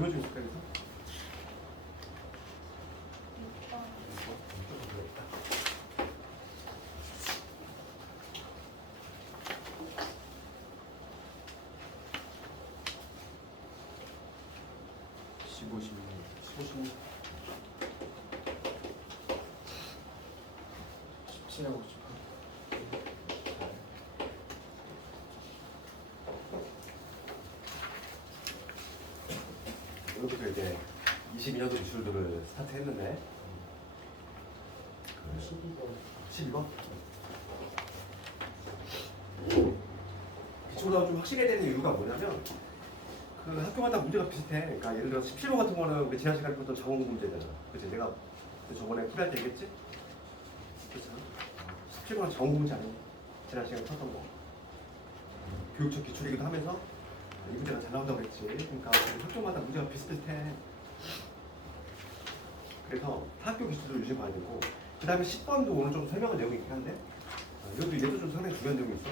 질문 좀 있을까요? 15, 16, 15, 16, 17하고 18. 여기부터 이제 22년도 기술들을 스타트했는데 12번? 기초가 좀 확실해야 되는 이유가 뭐냐면 그 학교마다 문제가 비슷해. 그러니까 예를 들어 17번 같은 거는 우리 지난 시간에 풀었던 자원 문제잖아. 그치? 내가 저번에 풀할 때 얘기했지? 그렇잖아. 17번은 자원 문제 아니야? 지난 시간에 풀었던 거. 교육적 기출이기도 하면서 이 문제가 잘 나온다고 그랬지. 그러니까 학교마다 문제가 비슷비슷해. 그래서 학교 기술도 유심히 봐야 되고 그 다음에 10번도 오늘 좀 설명할 내용이 있긴 한데 얘도 좀 상당히 중요한 내용이 있어.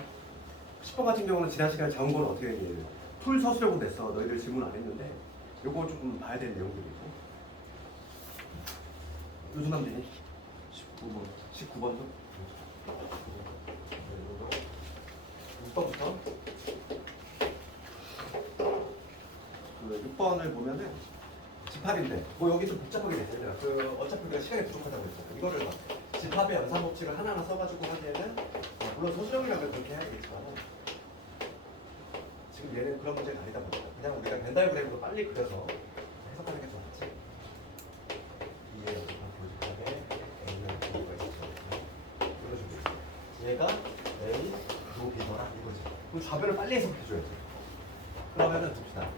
10번 같은 경우는 지난 시간에 자원고는 어떻게 했니? 풀 서술형으로 냈어. 너희들 질문 안 했는데 요거 조금 봐야 되는 내용들이 있고 요즘 되니? 19번 19번도 6번부터 그 6번을 보면은 집합인데 뭐 여기 좀 복잡하게 됐어요. 그 어차피 우리가 시간이 부족하다고 했잖아. 이거를 봐. 집합의 연산 법칙을 하나하나 써가지고 하기에는 물론 서술형이라면 그렇게 해야겠지만 지금 얘는 그런 문제가 아니다 보니까 그냥 우리가 벤다이그램으로 빨리 그려서 해석하는 게 좀 낫지. 이해 연습한 교집합에 A는 B가 있어. 이런 식으로 얘가 A, 요 B더라 이거지. 그럼 좌변을 빨리 해석해줘야지. 그러면은 봅시다.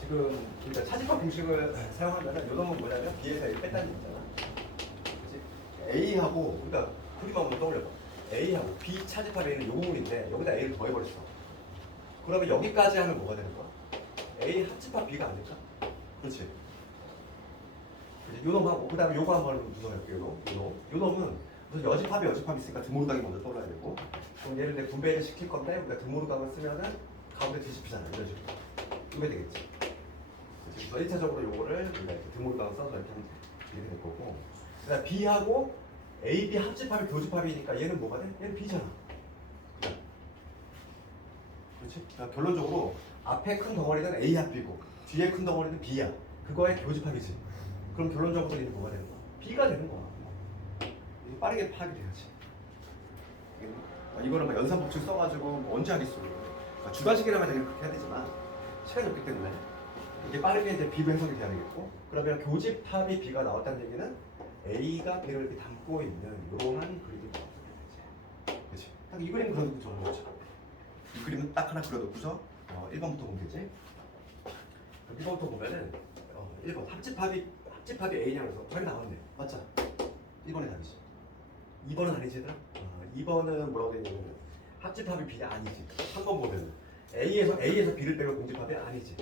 지금 그러니까 차집합 공식을 사용하면은 요 놈은 뭐냐면 B에서 A 뺐다는 얘기잖아. 그치? A하고 우리가 그림 한번 떠올려봐. A하고 B 차집합에 있는 요 부분인데 여기다 A를 더해버렸어. 그러면 여기까지 하면 뭐가 되는 거야? A 합집합 B가 아닐까? 그렇지. 요 놈하고 그 다음에 요거 한번 분석해볼게요. 요 놈은 무슨 여집합이 있으니까 드모르강이 먼저 떠올라야 되고 그럼 얘를 내 분배를 시킬 건데 우리가 드모르강을 쓰면은 가운데 뒤집히잖아. 이런 식으로. 이게 되겠지. 그래서 1차적으로 요거를 우리가 이렇게 드모르강을 써서 이렇게 하면 이렇게 될 거고 그 다음 B하고 A, B 합집합이 교집합이니까 얘는 뭐가 돼? 얘는 B잖아. 그렇지? 그러니까 결론적으로 앞에 큰 덩어리는 A야 B고 뒤에 큰 덩어리는 B야. 그거의 교집합이지. 그럼 결론적으로 얘는 뭐가 되는 거야? B가 되는 거야. 빠르게 파악이 돼야지. 이거는 막 연산법칙 써가지고 언제 하겠어. 그러니까 주관식이라면 당연히 그렇게 해야 되지만 시간이 없기 때문에 이게 빠르게 이제 B로 해석이 돼야 되겠고 그러면 교집합이 B가 나왔다는 얘기는 A가 B를 이렇게 담고 있는 이러한 그림이 나왔다는 얘기지. 그렇지? 딱 이 그림 그려놓고 저는 거죠. 이 그림은 딱 하나 그려놓고서 1번부터 보면 되지. 1번부터 보면은 1번 합집합이 A냐고 해서 답이 나왔네. 맞자? 1번의 답이지. 2번은 아니지 얘들아? 2번은 뭐라고 되냐면 합집합이 B가 아니지. 3번 보면은 A에서 B를 빼고 공집합이 아니지.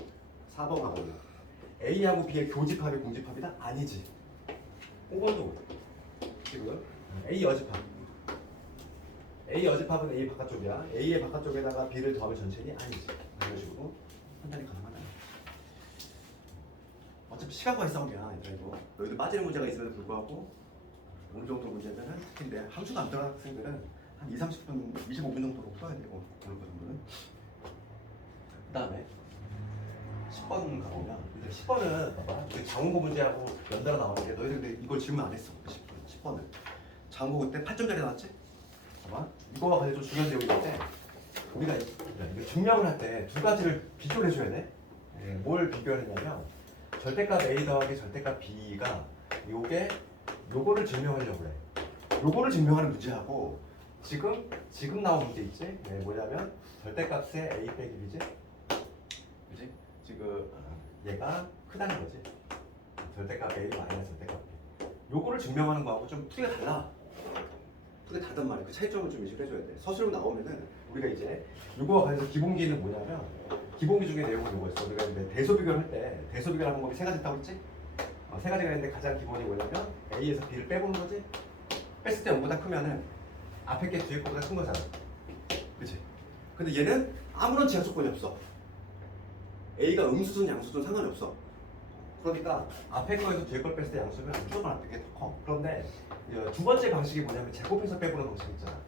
4번 가보면 A하고 B의 교집합이 공집합이다? 아니지. 5번도 지금 A 여집합 A 여집합은 A 바깥쪽이야. A의 바깥쪽에다가 B를 더하면 전체니 아니지. 이런 식으로 판단이 가능하다. 어차피 시간과 싸움이야. 이거 너희들 빠지는 문제가 있음에도 불구하고 어느 정도 문제면은 특히 내 함수가 안 들어가는 학생들은 한 20-30분, 25분 정도로 풀어야 되고 오늘 그 정도는. 그 다음에 10번 가보면 10번은 봐봐. 장원고 문제하고 연달아 나오는 게 너희들 근데 이걸 질문 안 했어. 10번은 장원고 그때 8점짜리 나왔지? 봐봐. 이거와 관련해서 중요한 내용이 있는데 우리가 이거 증명을 할 때 두 가지를 비교를 해줘야 돼. 뭘 비교를 했냐면 절대값 A 더하기 절대값 B가 요거를 증명하려고 그래. 요거를 증명하는 문제하고 지금 나온 문제 있지? 뭐냐면 절대값의 A 빼기 B지? 그지? 지금 얘가 크다는 거지. 절대값 A 마이너스 절대값 B. 요거를 증명하는 거하고 좀 풀이가 달라. 풀이가 다르단 말이야. 그 차이점을 좀 인식을 해줘야 돼. 서술로 나오면은 우리가 이제 요거와 관해서 기본기는 뭐냐면 기본기 중에 내용은 요거였어. 우리가 이제 대소비교를 할 때 대소비교라는 방법이 세 가지 있다고 했지? 세 가지가 있는데 가장 기본이 뭐냐면 A에서 B를 빼보는 거지? 뺐을 때 5보다 크면은 앞에 게 뒤에 거보다 큰 거잖아. 그치? 근데 얘는 아무런 제약 조건이 없어. A가 음수든 양수든 상관이 없어. 그러니까 앞에 거에서 뒤에 걸 뺐을 때 양수면 무조건 앞에 게 더 커. 그런데 두 번째 방식이 뭐냐면 제곱해서 빼보는 방식 있잖아.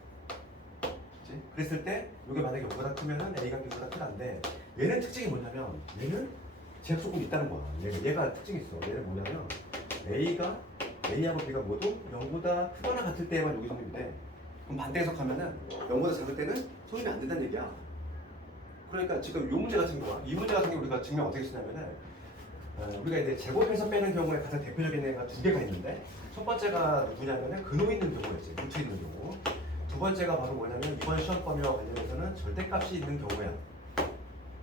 그치? 그랬을 때 이게 만약에 5보다 크면은 A가 B보다 크다는데 얘는 특징이 뭐냐면 얘는 제약 조금 있다는 거야. 얘가 특징이 있어. 얘는 뭐냐면 A하고 B가 모두 0보다 크거나 같을 때에만 여기 성립이 돼. 그럼 반대 해석하면은 0보다 작을 때는 성립이 안 된다는 얘기야. 그러니까 지금 이 문제 같은 경우, 이 문제 같은 경우 우리가 증명 어떻게 쓰냐면은 우리가 이제 제곱해서 빼는 경우에 가장 대표적인 애가 두 개가 있는데 첫 번째가 누구냐면은 근호 있는 경우였지. 루트 있는 경우. 두 번째가 바로 뭐냐면 이번 시험범위와 관련해서는 절대값이 있는 경우야.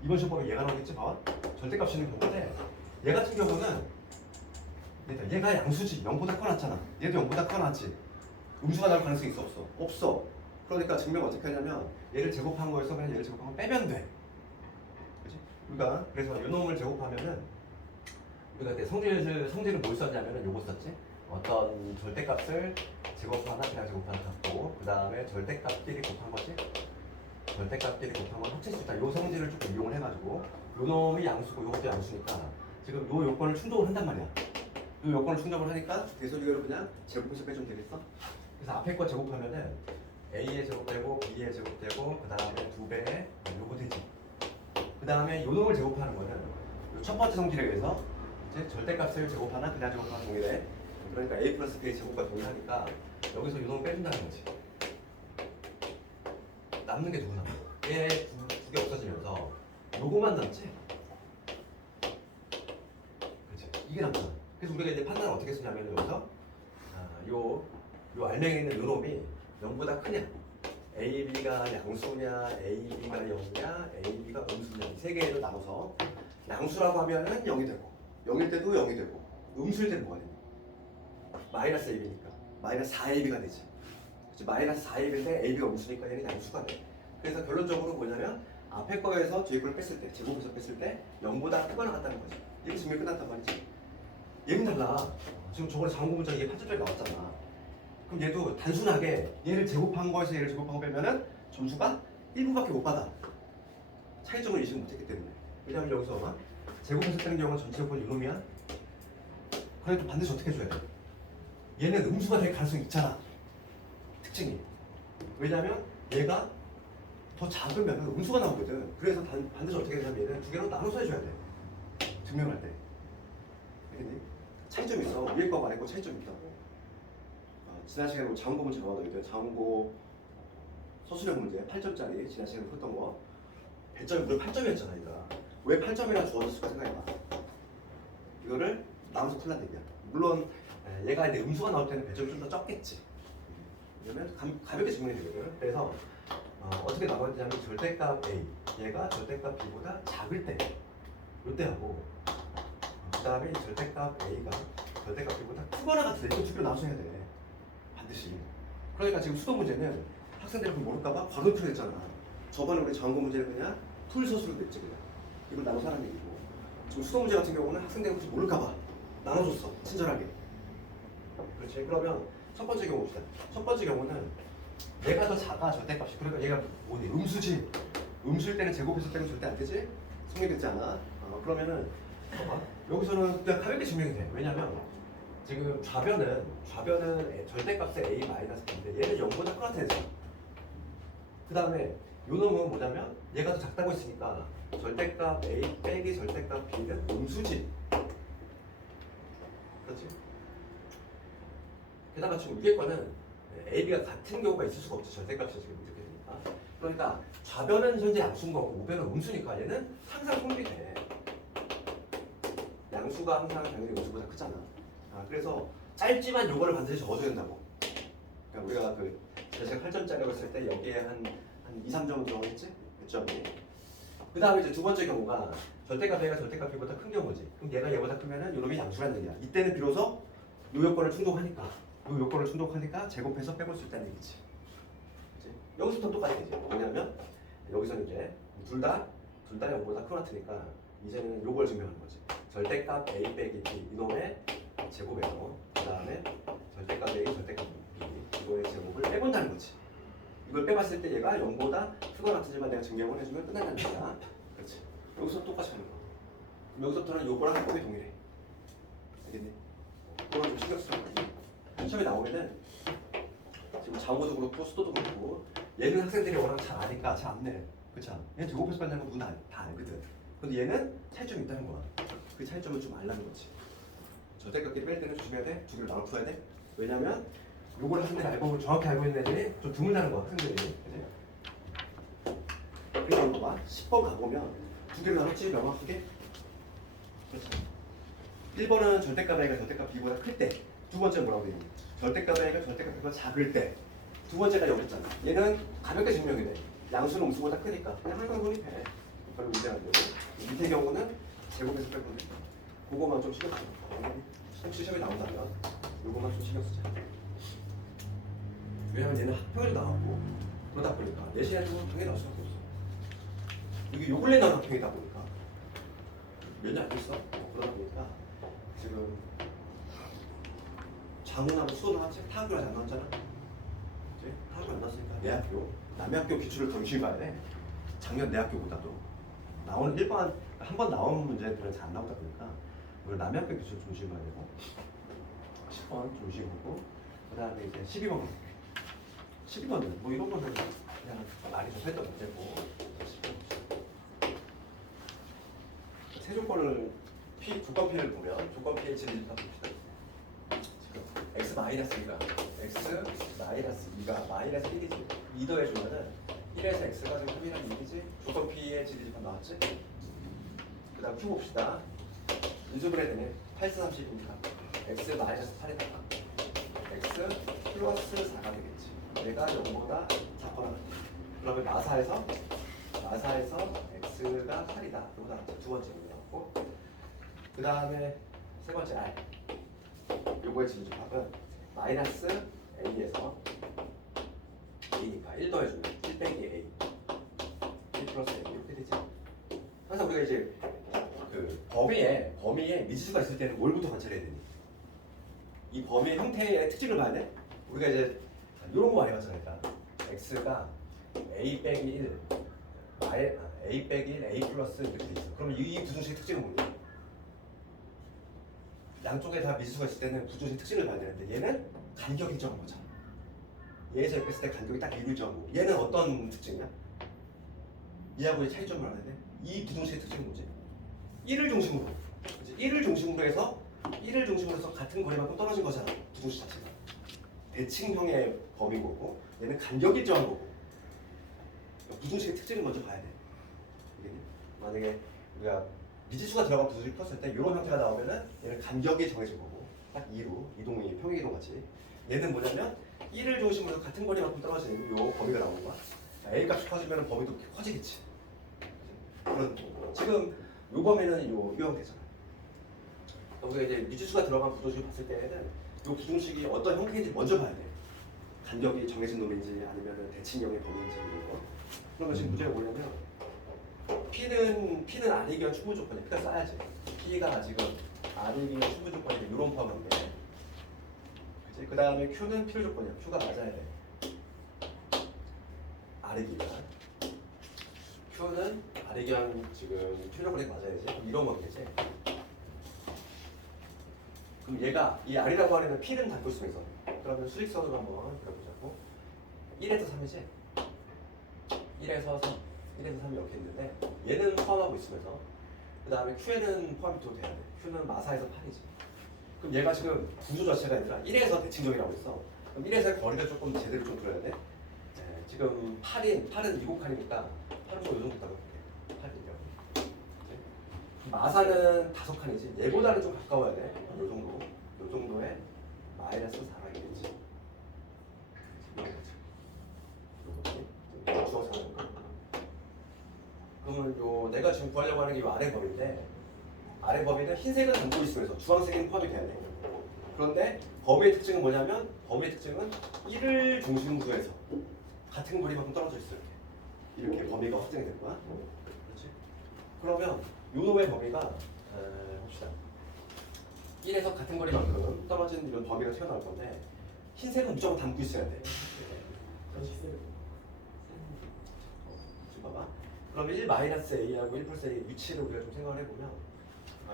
이번 시험범위 얘가 나오겠지, 봐. 절대값이 있는 경우인데 얘 같은 경우는 얘가 양수지. 0보다 커놨잖아. 얘도 0보다 커놨지. 음수가 나올 가능성이 있어, 없어? 없어. 그러니까 증명 어떻게 하냐면 얘를 제곱한 거에서 그냥 얘를 제곱한 거 빼면 돼. 그치? 우리가 그래서 요 놈을 제곱하면은 우리가 그때 성질을 뭘 썼냐면은 요거 썼지. 어떤 절대값을 제곱하나 그냥 제곱하나 갖고 그 다음에 절대값끼리 곱한 거지. 절대값끼리 곱한 건 합칠 수 있다. 요 성질을 조금 이용을 해가지고 요 놈이 양수고 요것도 양수니까 지금 요 요건을 충족을 한단 말이야. 요 요건을 충족을 하니까 대소리로 그냥 제곱해서 빼주면 되겠어? 그래서 앞에 거 제곱하면은 A의 제곱되고 B의 제곱되고 그 다음에 2배 요거 되지. 그 다음에 요 놈을 제곱하는 거는 요 첫 번째 성질에 의해서 이제 절대값을 제곱하나 그냥 제곱하나 동일해. 그러니까 A 플러스 B의 제곱과 동일하니까 여기서 요 놈을 빼준다는 거지. 남는 게 누구 남아? 얘 두 개 없어지면서 요거만 남지? 그치? 이게 남잖아. 그래서 우리가 이제 판단을 어떻게 쓰냐면 여기서 요 알맹이에 있는 요 놈이 0보다 크냐? AB가 양수냐, AB가 0이냐, AB가 음수냐 이 세 개로 나눠서 양수라고 하면은 0이 되고 0일 때도 0이 되고 음수일 때는 뭐가 되냐? 마이너스 AB니까 마이너스 4AB가 되지. 그치? 마이너스 4AB인데 AB가 음수니까 얘는 양수가 돼. 그래서 결론적으로 뭐냐면 앞에 거에서 뒤에 걸 뺐을 때 제곱해서 뺐을 때 0보다 크거나 같다는 거지. 이게 증명이 끝났단 말이지. 얘는 달라. 지금 저번에 자원고 문장 이게 8점짜리 나왔잖아. 그럼 얘도 단순하게 얘를 제곱한 거에서 얘를 제곱한 거 빼면은 점수가 1분밖에 못 받아. 차이점을 인식 못했기 때문에. 왜냐면 여기서 제곱해서 빼는 경우는 전체 요건이 이놈이야. 그래도 반드시 어떻게 해줘야 돼? 얘는 음수가 될 가능성이 있잖아. 특징이. 왜냐면 얘가 더 작으면 음수가 나오거든. 그래서 반드시 어떻게 되냐면 얘는 두 개로 나눠서 해줘야 돼. 증명할 때. 알겠니? 차이점이 있어. 위에 거 아래 거 차이점이 있다고. 지난 시간에 뭐 자원고 문제 나왔는데 자원고 서술형 문제 8점짜리 지난 시간에 풀었던 거 배점이 무려 8점이었잖아. 얘가. 왜 8점이나 주어졌을까 생각해봐. 이거를 나눠서 풀란 얘기야. 물론 얘가 이제 음수가 나올 때는 배점이 좀 더 적겠지. 왜냐면 가볍게 증명이 되거든. 그래서 어떻게 나눠야 되냐면 절대값 A 얘가 절대값 B보다 작을 때 이때하고 그 다음에 절대값 A가 절대값 B보다 크거나 같을 때 이거 두 개로 나눠서 해야 돼. 반드시. 그러니까 지금 수도 문제는 학생들이 그걸 모를까봐 바로 풀어냈잖아. 저번에 우리 자원고 문제는 그냥 풀서술로 냈지 그냥. 이걸 나눠서 하는 얘기고. 지금 수도 문제 같은 경우는 학생들이 혹시 모를까봐 나눠줬어. 친절하게. 그렇지. 그러면 첫 번째 경우 봅시다. 첫 번째 경우는 얘가 더 작아 절대값이. 그러니까 얘가 뭐니? 음수지. 음수일 때는 제곱해서 빼면 절대 안 되지? 성립되지 않아. 그러면은 봐봐. 여기서는 그냥 가볍게 증명이 돼. 왜냐면 지금 좌변은 절대값의 A 마이너스 B인데 얘는 0보다 똑같아야 돼. 그 다음에 요 놈은 뭐냐면 얘가 더 작다고 했으니까 절대값 A 빼기 절대값 B는 음수지. 그렇지? 게다가 지금 위에 거는 A, B가 같은 경우가 있을 수가 없지. 절대값이 지금 이렇게 되니까. 그러니까 좌변은 현재 양수인 거고 우변은 음수니까 얘는 항상 성립돼. 양수가 항상 당연히 음수보다 크잖아. 그래서 짧지만 요거를 반드시 적어줘야 된다고. 그러니까 우리가 제가 8점짜리라고 했을 때 여기에 한 2, 3점은 들어가겠지? 몇 점이. 그 다음에 이제 두 번째 경우가 절대값 A가 절대값 B보다 큰 경우지. 그럼 얘가 얘보다 크면은 요놈이 양수란 얘기야. 이때는 비로소 요 요건을 충족하니까 제곱해서 빼볼 수 있다는 얘기지. 그치? 여기서부터 똑같이 되지. 왜냐면 여기서는 이제 둘 다 0보다 크거나 같으니까 이제는 요걸 증명하는 거지. 절대값 A 빼기 B 이놈의 제곱에서 그 다음에 절대값 A 절대값 B 이거의 제곱을 빼본다는 거지. 이걸 빼봤을 때 얘가 0보다 크거나 같으지만 내가 증명을 해주면 끝난다는 거야. 그렇지. 여기서 똑같이 하는 거야. 그럼 여기서부터는 요거랑 합법이 동일해. 알겠니? 그건 좀 신경 쓰라고. 시험에 나오면은 지금 장어도 그렇고 수도도 그렇고 얘는 학생들이 워낙 잘 아니까 잘 안 내. 그쵸? 얘는 제곱해서 받는 거 누구나 다 알거든. 근데 얘는 차이점이 있다는 거야. 그 차이점을 좀 알라는 거지. 절대값끼리 뺄 때는 조심해야 돼. 두 개를 나눠 풀어야 돼. 왜냐면 요걸 학생들이 정확히 알고 있는 애들이 좀 드물다는 거야. 학생들이. 그치? 그래서 이거 봐. 10번 가보면 두 개를 나눴지 명확하게. 그렇죠. 1번은 절대값 A가 절대값 B보다 클 때. 두 번째는 뭐라고 되어 있니? 절대값 A가 절대값 B보다 작을 때. 두 번째가 여기 있잖아. 얘는 가볍게 증명이 돼. 양수는 음수보다 크니까 그냥 항상 혼입해. 별로 문제가 안 되고. 밑에 경우는 제곱해서 빼면 돼. 그거만 좀 신경 써. 혹시 시험에 나온다면 요거만 좀 신경 쓰자. 왜냐면 얘는 학평에도 나왔고 그러다 보니까 내신에도 당연히 나올 수밖에 없어. 이게 요 근래 나온 학평이다 보니까 몇 년 안 됐어. 그러다 보니까 지금 장훈하고 수도 나왔지? 타학교가 안 나왔잖아. 그치? 타학교 안 나왔으니까 내 학교, 남의 학교 기출을 더 열심히 봐야 돼. 작년 내 학교보다도 나오는 1번 한 번 나온 문제들은 잘 안 나오다 보니까 오늘 남의 학교 기출 좀 열심히 봐야 되고 10번 좀 열심히 보고 그 다음에 이제 12번 12번은 뭐 이런 거는 그냥 많이 좀 했던 문제고 세 조건을 조건 P를 보면 조건 P의 질을 일단 봅시다. 지금 x 마이너스 2가 x 마이너스 2가 마이너스 1이지 2 더해주면은 1에서 x가 지금 3이라는 얘기지. 조건 P의 질이 일단 나왔지. 그 다음 Q 봅시다. 인수분해 되네. 8스 30이니까 x 마이너스 8에다가 x 플러스 4가 되겠지. 얘가 0보다 작거나 그러면 마사에서 x가 8이다. 이거 나왔죠. 두 번째 문제 나왔고 그 다음에 세 번째 R 요거의 진주합은 마이너스 A에서 A니까 1 더해주면 1 빼기 A 1 플러스 A 이렇게 되지. 항상 우리가 이제 그 범위에 미지수가 있을 때는 뭘부터 관찰해야 되니? 이 범위의 형태의 특징을 봐야 돼. 우리가 이제 이런 거 많이 봤잖아요. 그러니까 x가 a 빼기 1, a 빼기 1, a 플러스 이렇게 돼 있어. 그러면 이 부등식의 특징은 뭐냐? 양쪽에 다 미지수가 있을 때는 부등식 특징을 봐야 되는데 얘는 간격 일정한 거잖아. 얘에서 이렇게 했을 때 간격이 딱 1을 정하고 얘는 어떤 특징이야? 얘하고의 차이점을 알아야 돼. 이 부등식의 특징은 뭐지? 1을 중심으로 그치? 1을 중심으로 해서 같은 거리만큼 떨어진 거잖아. 부등식 자체가 대칭형의 범위고 얘는 간격 일정한 거고 부등식의 특징을 먼저 봐야 돼. 만약에 우리가 미지수가 들어간 부등식 풀었을 때 이런 형태가 나오면은 얘는 간격이 정해진 거고 딱 2로 이동이 평행이동 같이 얘는 뭐냐면 1을 중심으로 해서 같은 거리만큼 떨어지는 요 범위가 나오는 거야. A 값이 커지면 범위도 커지겠지. 그런 지금 요 범위는 요 형태잖아. 우리가 이제 미지수가 들어간 부등식을 봤을 때에는 요 부등식이 어떤 형태인지 먼저 봐야 돼. 간격이 정해진 놈인지 아니면 대칭형의 범위인지 이런 거. 그러면 지금 문제가 뭐냐면 P는 R이기 위한 충분 조건이야. 일단 써야지. P가 지금 R이기 위한 충분 조건인데 이런 포함인데 그치? 그 다음에 Q는 필요 조건이야. Q가 맞아야 돼. R이기 위한 Q는 R이기 위한 지금 필요 조건이 맞아야지. 그럼 이런 관계지. 그럼 얘가 이 R이라고 하려면 P는 닮을 수 있어. 그러면 수직선으로 한번 그려보자고. 1에서 3이지? 1에서 3 이렇게 있는데 얘는 포함하고 있으면서 그 다음에 Q에는 포함이 또 돼야 돼. Q는 마사에서 8이지. 그럼 얘가 지금 구조 자체가 아니라 1에서 대칭적이라고 했어. 그럼 1에서 거리를 조금 제대로 좀 들어야 돼. 지금 8은 이곡하니까 8은 뭐이 정도 있다고 볼게. 8이죠. 마사는 5칸이지. 얘보다는 좀 가까워야 돼. 요 정도의 마이너스 4가 있겠지. 요거지. 주어서 그러면 요 내가 지금 구하려고 하는 게 이 아래 범위인데 아래 범위는 흰색은 담고 있으면서 주황색은 포함이 돼야 돼. 그런데 범위의 특징은 뭐냐면 범위의 특징은 1을 중심으로 해서 같은 거리만큼 떨어져 있어 이렇게 범위가 확정이 될 거야. 그렇지? 그러면 요 놈의 범위가 봅시다. 1에서 같은 거리만큼 떨어진 이런 범위가 튀어나올 건데 흰색은 무조건 담고 있어야 돼. 지금 봐봐. 그럼 1-A하고 1 플러스 A 위치를 우리가 좀 생각을 해보면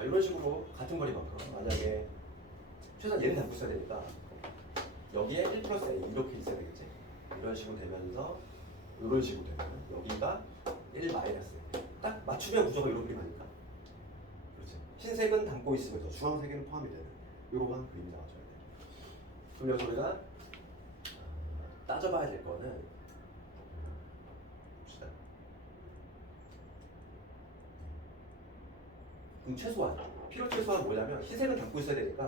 이런 식으로 같은 거리만큼 만약에 최소한 얘는 담고 있어야 되니까 여기에 1 플러스 A 이렇게 있어야 되겠지. 이런 식으로 되면서 이런 식으로 되면 여기가 1 마이너스 딱 맞추면 무조건 이런 그림 아닐까? 그렇지. 흰색은 담고 있으면서 주황색에는 포함이 되는 이러한 그림이 나와줘야 돼. 그럼 여기서 우리가 따져봐야 될 거는 봅시다. 그럼 최소한 필요 최소한 뭐냐면 흰색은 담고 있어야 되니까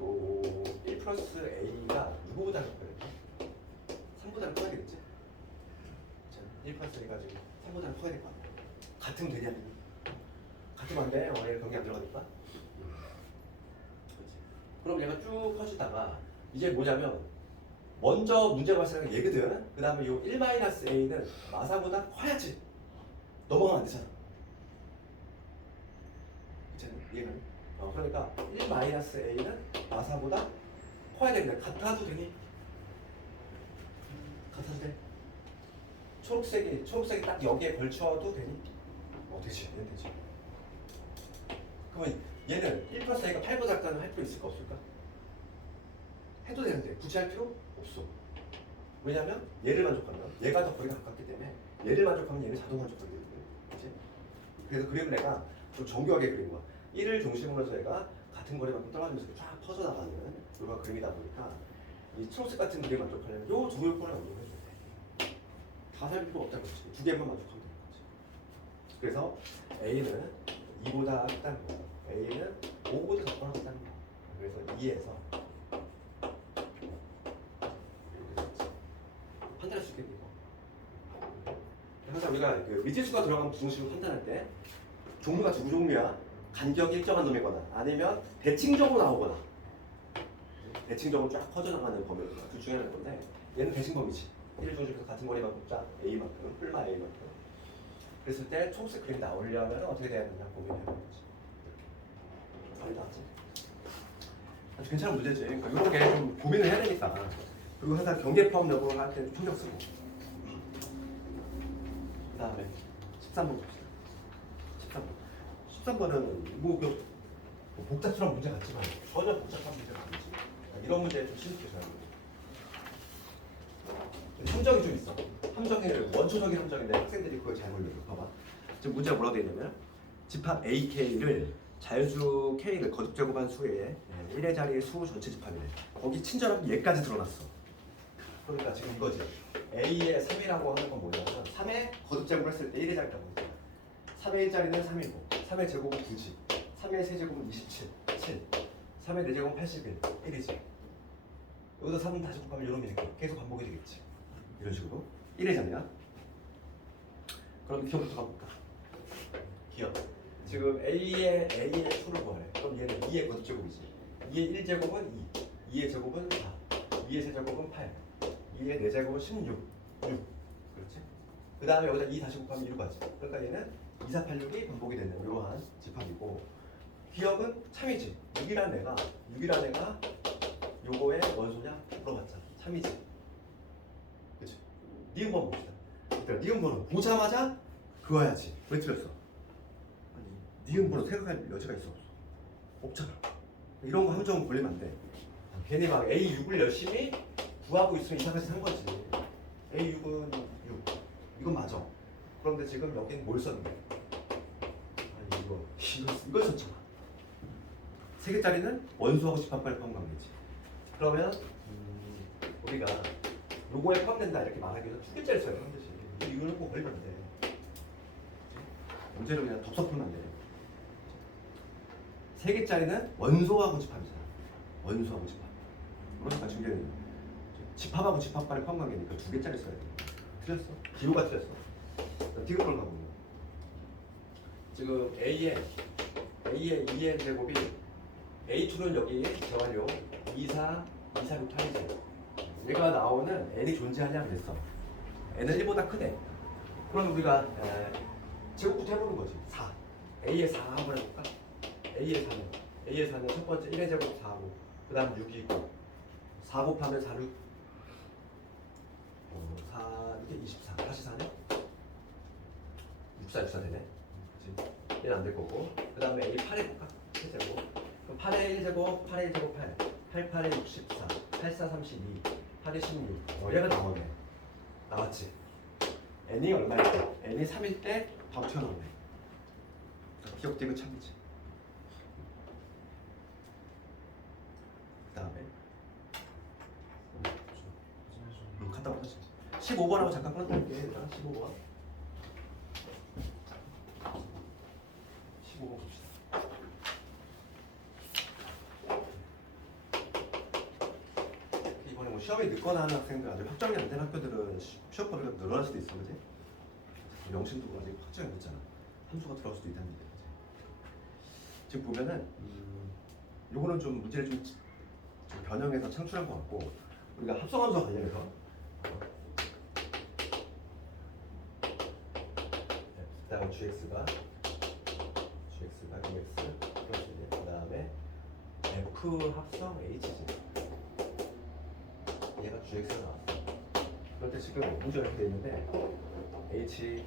요 1 플러스 A가 누구보다 커야 3보다는 커야 되겠지? 1 플러스 A가 지금 3보다는 커야 될 거 아니야. 같으면 되냐? 같으면 안 돼. 얘 경기 안 들어가니까. 그렇지. 그럼 얘가 쭉 커지다가 이제 뭐냐면 먼저 문제가 발생한 게 얘거든. 그 다음에 요 1-A는 마사보다 커야지. 넘어가면 안 되잖아. 그치? 얘는. 그러니까 1-A는 마사보다 커야 되는데 같아도 되니? 같아도 돼. 초록색이 딱 여기에 걸쳐도 되니? 되지. 얘는 되지. 그러면 얘는 1 플러스 A가 8보다 작다는 할 필요 있을까 없을까? 해도 되는데 굳이 할 필요 없어. 왜냐면 얘를 만족하면 얘가 더 거리가 가깝기 때문에 얘를 만족하면 얘는 자동 만족하게 되거든. 그치? 그래서 그림을 내가 좀 정교하게 그린 거야. 1을 중심으로 해서 얘가 같은 거리만큼 떨어지면서 쫙 퍼져나가는 이런 그림이다 보니까 이 초록색 같은 그림 만족하려면 요 두 요건을 만족해줘야 돼. 다 살 필요 없다는 거지. 두 개만 만족하면 되는 거지. 그래서 A는 2보다 크다는 거야. A는 5보다 작거나 같다는 거야. 그래서 2에서 판단할 수 있겠니? 항상 우리가 그 미지수가 들어간 부등식을 판단할 때 종류가 두 종류야. 간격이 일정한 놈이거나 아니면 대칭적으로 나오거나 대칭적으로 쫙 퍼져나가는 범위가 둘 중에 하나일 건데 얘는 대칭범위지. 1 중심에서 같은 거리만큼 쫙 A만큼 뿔마 A만큼 그랬을 때 초록색 그림이 나오려면 어떻게 돼야 되냐 고민해보는 거지. 빨리 나왔지? 아주 괜찮은 문제지. 그러니까 이런 게 좀 고민을 해야 되니까. 그리고 항상 경계 포함 여부를 할 때 신경 쓰고. 그 다음에 13번 봅시다. 13번은 뭐 복잡스러운 문제 같지만 전혀 복잡한 문제가 아니지. 이런 문제에 좀 신속해져야 돼요. 함정이 좀 있어. 함정이 원초적인 함정인데 학생들이 그걸 잘 몰라요. 봐봐. 지금 문제가 뭐라고 되어 있냐면 집합 AK를 자연수 K를 거듭제곱한 수의 1의 자리의 수 전체 집합이래. 거기 친절하게 얘까지 드러났어. 그러니까 지금 이거지. A의 3이라고 하는 건 뭐냐면 3의 거듭제곱을 했을 때 1의 자리가 뭐지? 3의 1자리는 3이고 3의 제곱은 9지 3의 세제곱은 27 7 3의 4제곱은 81 1이지. 여기서 3은 다시 곱하면 이런 게 이렇게 계속 반복이 되겠지. 이런 식으로 1의 자리야. 그럼 기억부터 가볼까? 기억. 지금 A의 수를 구하래. 그럼 얘는 2의 거듭제곱이지. 2의 1제곱은 2 2의 제곱은 4 2의 세제곱은 8 2의 4제곱은 16 6 그렇지? 그 다음에 여기다 2 다시 곱하면 1로 가지. 그러니까 얘는 2, 4, 8, 6이 반복이 되는 이러한 집합이고 기억은 참이지. 6이란 애가 요거의 원소냐? 물어봤잖아. 참이지. 그치? 니은번 봅시다. 일단 니은번은 보자마자 그어야지. 왜 틀렸어? 아니 니은번은 생각할 여지가 있어 없어? 없잖아. 이런 거 함정 걸리면 안 돼. 괜히 막 A6을 열심히 구하고 있으면 이상하지 산 거지. A6은 6. 이건 맞아. 그런데 지금 여기는 뭘 썼는데? 아니 이걸 썼잖아. 3개짜리는 원수하고 집합과의 포함관계지. 그러면 우리가 요거에 포함된다 이렇게 말하기 위해서 2개짜리 써야 하는 거지. 이거는 꼭 걸리면 안 돼. 문제를 그냥 덥석 풀면 안 돼. 3개짜리는 원소하고 집합이잖아. 원소하고 집합. 그러니까 중요한 집합하고 집합과의 포함관계니까 2개짜리 써야 돼. 틀렸어. 기호가 틀렸어. 디귿을 가보면 지금 A의 2의 제곱이 A2는 여기 재활용 2, 4, 2, 4, 6, 8이죠. 얘가 나오는 n이 존재하냐 그랬어. n은 1보다 크대. 그럼 우리가 제곱부터 해보는 거지. 4. A의 4 한번 해볼까? A의 4는 첫 번째 1의 제곱 4고 그 다음 6이고 4 곱하면 4, 6 4, 이게 24. 다시 4네? 64 되네. 그치? 얘는 안 될 거고. 그 다음에 A 8 해볼까? 1제곱. 그럼 8의 1제곱, 8의 1제곱 8. 88에 64, 84, 32, 8에 16. 얘가 나오네. 나왔지? n이 얼마일 때? n이 3일 때 바로 튀어나오네. 기억되고 참이지. 그 다음에 갔다 오자. 15번하고 잠깐 끊었다는 게 15번. 15번 봅시다. 이번에 뭐 시험에 늦거나 하는 학생들, 아직 확정이 안 된 학교들은 시험 범위가 늘어날 수도 있어, 그지? 영신도 아직 확정이 안 됐잖아. 함수가 들어갈 수도 있다는 얘기지. 지금 보면은 요거는 좀 문제를 좀 변형해서 창출한 것 같고, 우리가 합성함수와 관련해서 그다음 gx가 dx 플러스 그 다음에 f 합성 h지. 얘가 gx가 나왔어. 그럴 때 지금 문제 이렇게 돼 있는데 h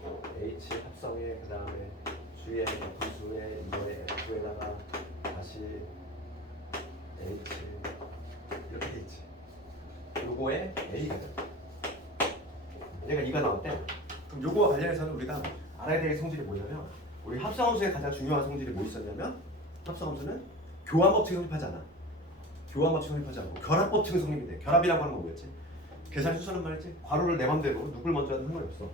합성에 그 다음에 g의 분수에 이번에 f에다가 다시 h 이렇게 돼 있지. 요거에 a거든. 얘가 2가 나왔대. 그럼 요거와 관련해서는 우리가 알아야 될 성질이 뭐냐면, 우리 합성함수의 가장 중요한 성질이 뭐 있었냐면, 합성함수는 교환법칙 성립하지 않아. 교환법칙 성립하지 않고 결합법칙 성립이 돼. 결합이라고 하는 건 뭐였지? 계산 순서는 말이지. 괄호를 내 맘대로 누굴 먼저 하든 상관이 없어.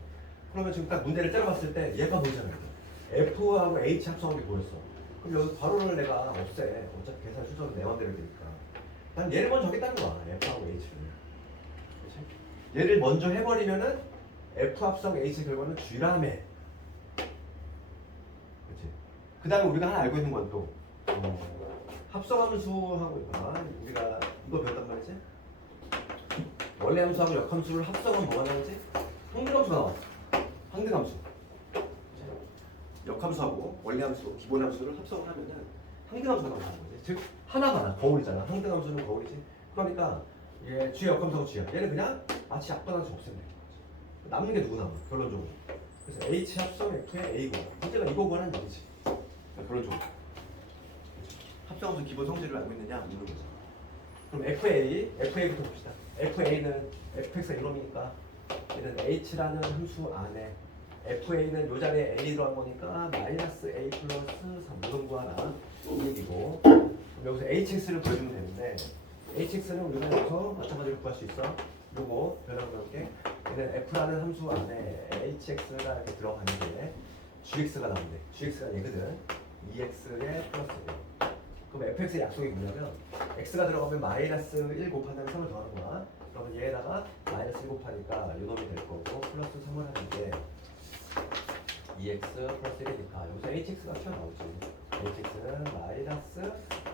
그러면 지금 딱 문제를 때려봤을 때 얘가 보이잖아. F하고 H 합성함이 보였어. 그럼 여기 괄호를 내가 없애. 어차피 계산 순서는 내 맘대로 되니까. 난 얘를 먼저 하겠다는 거야. F하고 H를. 그렇지? 얘를 먼저 해버리면은 F 합성 H 결과는 G라며. 그 다음에 우리가 하나 알고 있는 건 또 합성함수하고 우리가 이거 배웠단 말이지? 원래 함수하고 역함수를 합성은 뭐가 나오지? 항등함수가 나와. 항등함수. 역함수하고 원래 함수, 기본 함수를 합성을 하면은 항등함수가 나온다는 거지. 즉 하나만 거울이잖아. 항등함수는 거울이지. 그러니까 얘 G 역함수하고 G야. 얘는 그냥 마치 약분함수 없애면 돼. 남는 게 누구 남아? 결론적으로. 그래서 H 합성 F의 A고. 문제가 이거구하는 얘기지. 결론적으로. 합성함수 기본 성질을 알고 있느냐 묻는 거지. 그럼 FA부터 봅시다. FA는 fx가 이놈이니까 얘는 h라는 함수 안에 FA는 요 자리에 a 들어간 거니까 마이너스 a 플러스 3 이런 거 하나 이 얘기고, 여기서 hx를 구해주면 되는데 hx는 우리가 여기서 마찬가지로 구할 수 있어. 요거 변화가 볼게. 얘는 f라는 함수 안에 hx가 이렇게 들어가는데 gx가 나오는데 gx가 얘거든. 2x의 플러스 1. 그럼 fx의 약속이 뭐냐면 x가 들어가면 마이너스 1 곱하면 3을 더하는 거야. 그러면 얘에다가 마이너스 1 곱하니까 요놈이 될 거고 플러스 3을 하는데 2x 플러스 1이니까 여기서 hx가 튀어나오지. hx는 마이너스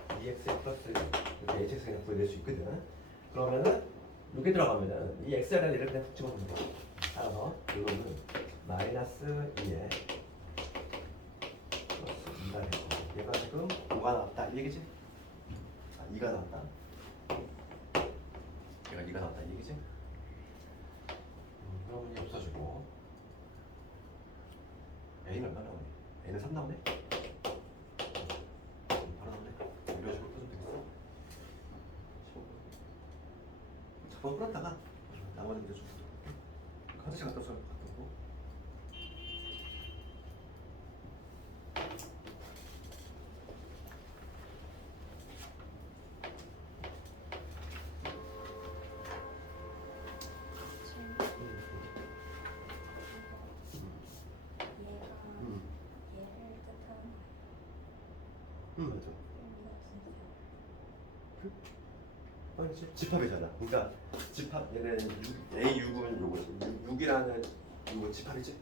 2x 플러스 1 이렇게 hx 그냥 구해낼 수 있거든. 그러면은 여기 들어가면은 이 x에다 얘를 그냥 푹 집어넣는 거야. 따라서 요놈은 마이너스 2에 플러스 2가 될 거야. 얘가 지금 5가 나왔다 이 얘기지? 2가 나왔다. 얘가 2가 나왔다 이 얘기지? 그러면 이 없어지고 A는 얼마 나오니? A는 3 나오네? 바로 나오네? 이런 식으로 풀면 되겠어? 15번 잠깐 풀었다가 나머지 문제 좀 카드시 갖다 써서 갖다 오고. 맞아. 아니지. 집합이잖아. 그러니까 집합 얘는 A6은 요거지. 6이라는 요거 집합이지.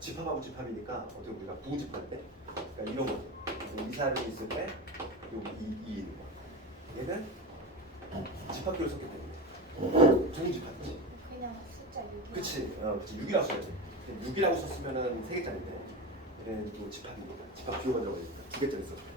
집합하고 집합이니까 어떻게 우리가 부집합 때, 그러니까 이런 거 이사를 있을 때 여기 2 있는 거. 얘는 집합교를 썼기 때문에 정집합이지. 그냥 숫자 6. 그치. 그치. 6이라고 써야지. 6이라고 썼으면은 3개짜리인데 얘는 또 집합이니까 집합 기호가 들어가 있으니까 2개짜리 써.